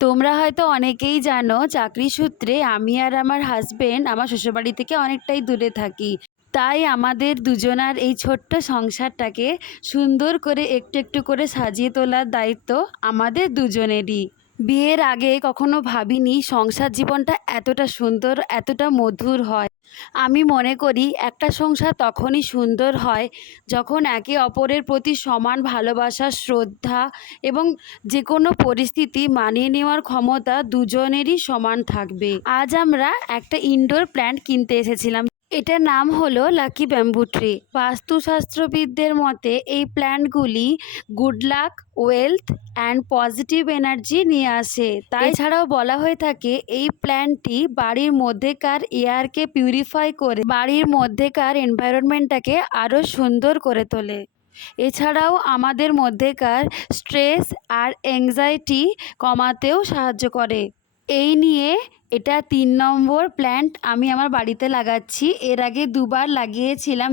তোমরা হয়তো অনেকেই জানো চাকরি সূত্রে আমি আর আমার হাজবেন্ড আমার শ্বশুরবাড়ি থেকে অনেকটাই দূরে থাকি। তাই আমাদের দুজনার এই ছোট্ট সংসারটাকে সুন্দর করে একটু একটু করে সাজিয়ে তোলার দায়িত্ব আমাদের দুজনেরই। বিয়ের আগে কখনো ভাবিনি সংসার জীবনটা এতটা সুন্দর, এতটা মধুর হয়। আমি মনে করি একটা সংসার তখনই সুন্দর হয় যখন একে অপরের প্রতি সমান ভালোবাসা, শ্রদ্ধা এবং যে কোনো পরিস্থিতি মানিয়ে নেওয়ার ক্ষমতা দুজনেরই সমান থাকবে। আজ আমরা একটা ইনডোর প্ল্যান্ট কিনতে এসেছিলাম। এটার নাম হলো লাকি ব্যাম্বু ট্রি। বাস্তুশাস্ত্রবিদদের মতে এই প্ল্যান্টগুলি good luck, wealth and positive energy নিয়ে আসে। তাই এছাড়াও বলা হয়ে থাকে এই প্ল্যান্টটি বাড়ির মধ্যেকার এয়ারকে পিউরিফাই করে বাড়ির মধ্যেকার এনভায়রনমেন্টটাকে আরও সুন্দর করে তোলে। এছাড়াও আমাদের মধ্যেকার স্ট্রেস আর অ্যাংজাইটি কমাতেও সাহায্য করে। এই নিয়ে এটা 3 নম্বর প্ল্যান্ট আমি আমার বাড়িতে লাগাচ্ছি। এর আগে দুবার লাগিয়েছিলাম।